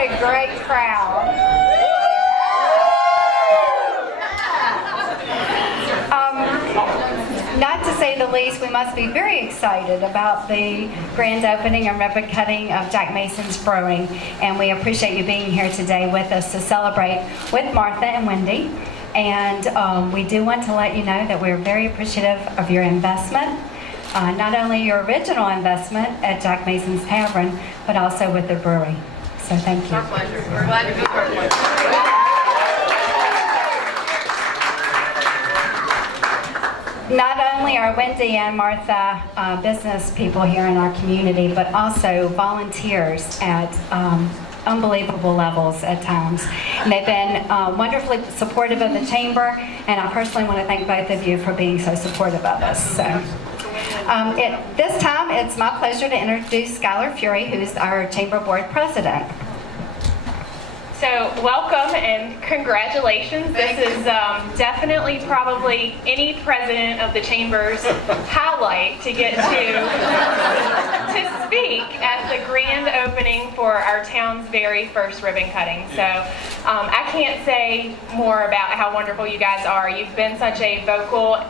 a great crowd. Not to say the least, we must be very excited about the grand opening and ribbon cutting of Jack Mason's Brewing, and we appreciate you being here today with us to celebrate with Martha and Wendy. And we do want to let you know that we're very appreciative of your investment, not only your original investment at Jack Mason's Tavern, but also with the brewery. So thank you. Our pleasure. We're glad to be here. Not only are Wendy and Martha business people here in our community, but also volunteers at unbelievable levels at times. And they've been wonderfully supportive of the chamber, and I personally want to thank both of you for being so supportive of us. So, this time, it's my pleasure to introduce SCHUYLER Fury, who's our chamber board president. So welcome and congratulations. This is definitely probably any president of the chamber's highlight to get to speak at the grand opening for our town's very first ribbon cutting. So I can't say more about how wonderful you guys are. You've been such a vocal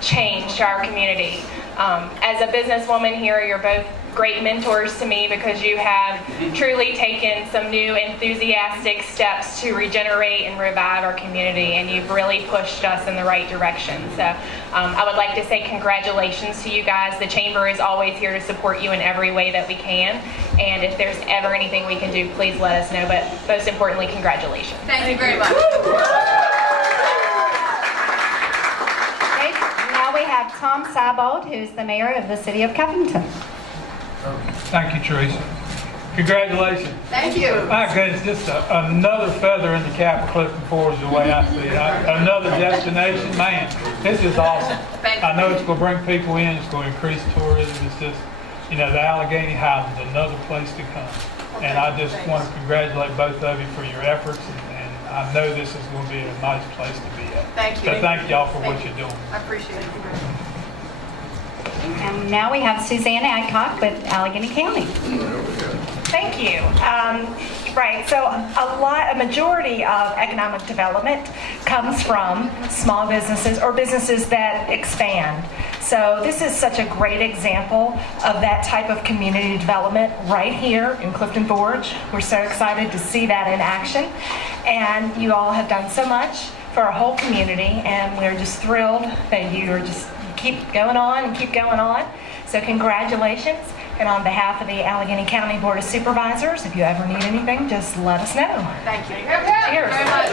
change to our community. As a businesswoman here, you're both great mentors to me because you have truly taken some new enthusiastic steps to regenerate and revive our community, and you've really pushed us in the right direction. So I would like to say congratulations to you guys. The chamber is always here to support you in every way that we can, and if there's ever anything we can do, please let us know, but most importantly, congratulations. Thank you very much. Okay, now we have Tom SIBOLD, who's the mayor of the city of Covington. Thank you, Teresa. Congratulations. Tk you. My goodness, just another feather in the cap of Clifton Forge, the way I see it. Another destination. Man, this is awesome. I know it's going to bring people in. It's going to increase tourism. It's just, the Alleghany Highlands, another place to come. And I just want to congratulate both of you for your efforts. And I know this is going to be a nice place to be at. Thank you. So thank y'all for what you're doing. I appreciate it. And now we have SUZANNE ADCOCK with Alleghany County. Thank you. Right, so a majority of economic development comes from small businesses or businesses that expand. So this is such a great example of that type of community development right here in Clifton Forge. We're so excited to see that in action. And you all have done so much for our whole community, and we're just thrilled that you are just keep going on and keep going on. So congratulations. And on behalf of the Alleghany County Board of Supervisors, if you ever need anything, just let us know. Thank you. Cheers. Very much.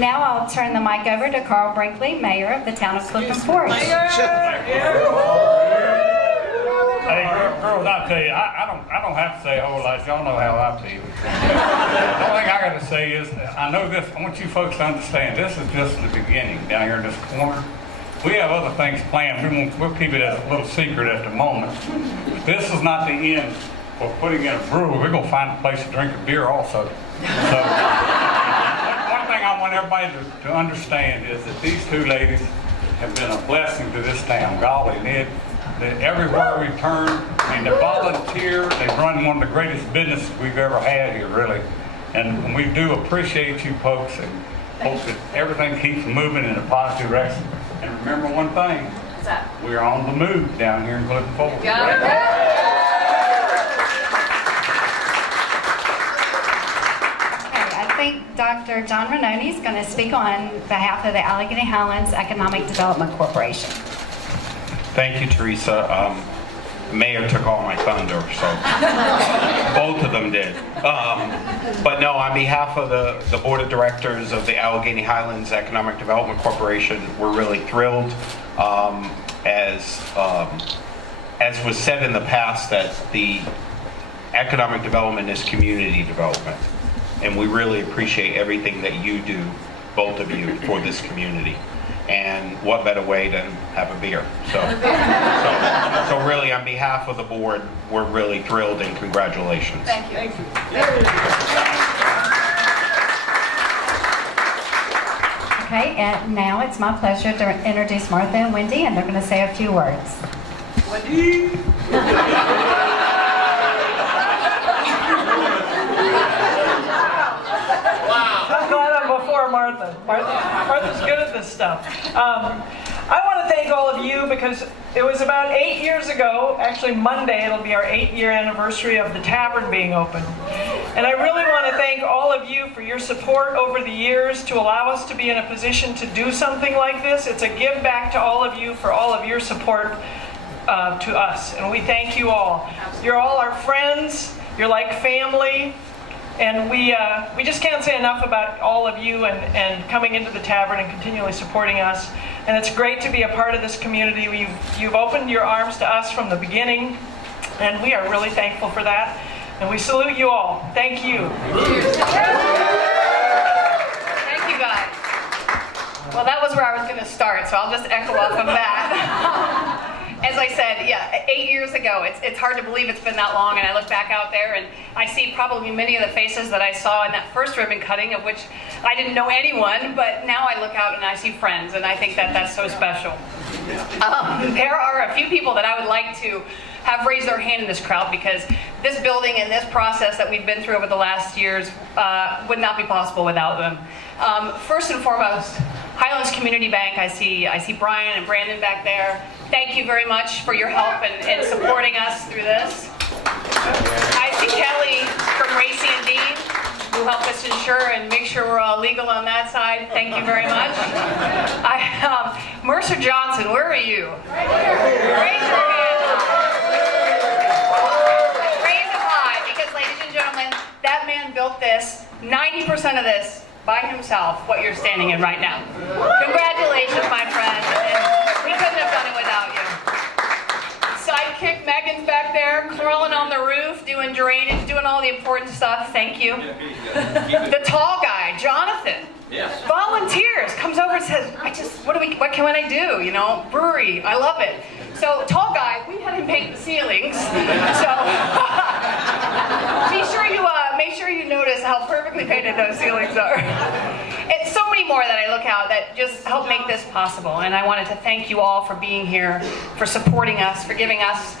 Now I'll turn the mic over to BRINKLEY, Mayor of the town of Clifton Forge. Hey, girls, I'll tell you, I don't have to say a whole lot. Y'all know how I feel. The only thing I got to say is, I know this. I want you folks to understand. This is just the beginning down here in this corner. We have other things planned. We'll keep it as a little secret at the moment. But this is not the end for putting in a brewery. We're going to find a place to drink a beer also. So, one thing I want everybody to understand is that these two ladies have been a blessing to this town. Golly, everywhere we turn, they volunteer. They run one of the greatest businesses we've ever had here, really. And we do appreciate you folks and hope that everything keeps moving in a positive direction. And remember one thing, What's that? we're on the move down here in Clifton Forge. Got it. Okay, I think Dr. John RAINONE is going to speak on behalf of the Alleghany Highlands Economic Development Corporation. Thank you, Teresa. Mayor took all my thunder, so both of them did. But no, on behalf of the Board of Directors of the Alleghany Highlands Economic Development Corporation, we're really thrilled. As was said in the past, that the economic development is community development. And we really appreciate everything that you do, both of you, for this community. And what better way than have a beer? So really, on behalf of the board, we're really thrilled and congratulations. Thank you. Thank you. Okay, and now it's my pleasure to introduce Martha and Wendy, and they're going to say a few words. Wendy. I'm glad I'm before Martha. Martha's good at this stuff. I want to thank all of you because it was about 8 years ago, actually Monday, it'll be our 8-year anniversary of the tavern being open. And I really want to thank all of you for your support over the years to allow us to be in a position to do something like this. It's a give back to all of you for all of your support to us. And we thank you all. You're all our friends. You're like family. And we just can't say enough about all of you and coming into the tavern and continually supporting us. And it's great to be a part of this community. You've opened your arms to us from the beginning, and we are really thankful for that. And we salute you all. Thank you. Thank you, guys. Well, that was where I was going to start, so I'll just echo off of that. As I said, yeah, 8 years ago, it's hard to believe it's been that long, and I look back out there and I see probably many of the faces that I saw in that first ribbon cutting, of which I didn't know anyone, but now I look out and I see friends, and I think that that's so special. There are a few people that I would like to have raised their hand in this crowd, because this building and this process that we've been through over the last years would not be possible without them. First and foremost, Highlands Community Bank, I see Brian and Brandon back there. Thank you very much for your help and supporting us through this. I see Kelly from Racy and Dean, who helped us ensure and make sure we're all legal on that side. Thank you very much. Mercer Johnson, where are you? Raise your hand high. Raise it high, because ladies and gentlemen, that man built this, 90% of this, by himself, what you're standing in right now. Congratulations, my friend. And we couldn't have done it without you. Sidekick Megan's back there, crawling on the roof, doing drainage, doing all the important stuff. Thank you. The tall guy, Jonathan. Yes. Volunteers, comes over and says, what can I do? You know, brewery, I love it. So, tall guy, we had him paint the ceilings. So, make sure you notice how perfectly painted those ceilings are. And so many more that I look out that just help make this possible. And I wanted to thank you all for being here, for supporting us, for giving us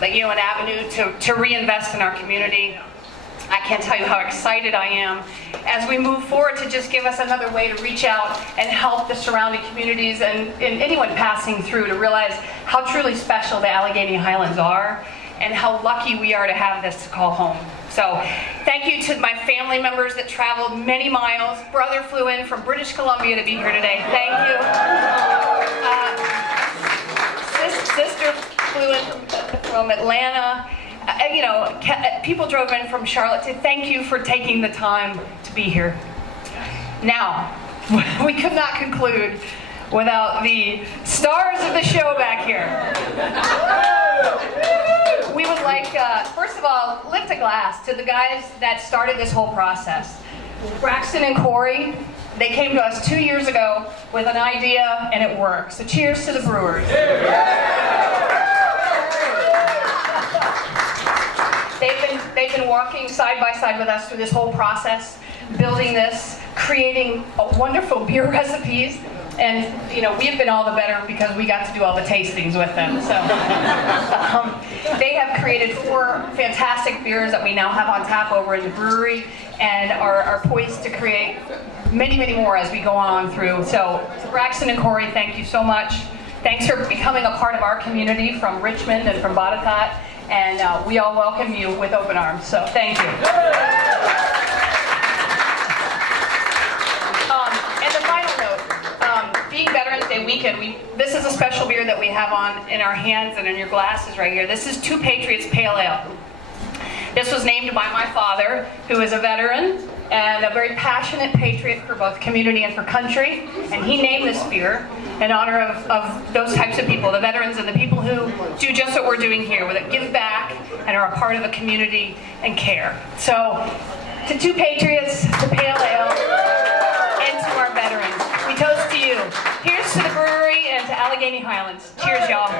an avenue to reinvest in our community. I can't tell you how excited I am as we move forward to just give us another way to reach out and help the surrounding communities and anyone passing through to realize how truly special the Alleghany Highlands are and how lucky we are to have this to call home. So thank you to my family members that traveled many miles. Brother flew in from British Columbia to be here today. Thank you. Sister flew in from Atlanta. People drove in from Charlotte to thank you for taking the time to be here. Now, we could not conclude without the stars of the show back here. We would like, first of all, lift a glass to the guys that started this whole process. Braxton and Corey, they came to us 2 years ago with an idea, and it worked. So cheers to the brewers. They've been walking side by side with us through this whole process, building this, creating wonderful beer recipes, and we've been all the better because we got to do all the tastings with them. So they have created 4 fantastic beers that we now have on tap over in the brewery, and are poised to create many, many more as we go on through. So Braxton and Corey, thank you so much. Thanks for becoming a part of our community from Richmond and from Botetourt. And we all welcome you with open arms, so thank you. And the final note, being Veterans Day weekend, this is a special beer that we have on in our hands and in your glasses right here. This is Two Patriots Pale Ale. This was named by my father, who is a veteran and a very passionate patriot for both community and for country. And he named this beer in honor of those types of people, the veterans and the people who do just what we're doing here, that give back and are a part of a community and care. So, to Two Patriots, to Pale Ale, and to our veterans, we toast to you. Here's to the brewery and to Alleghany Highlands. Cheers, y'all.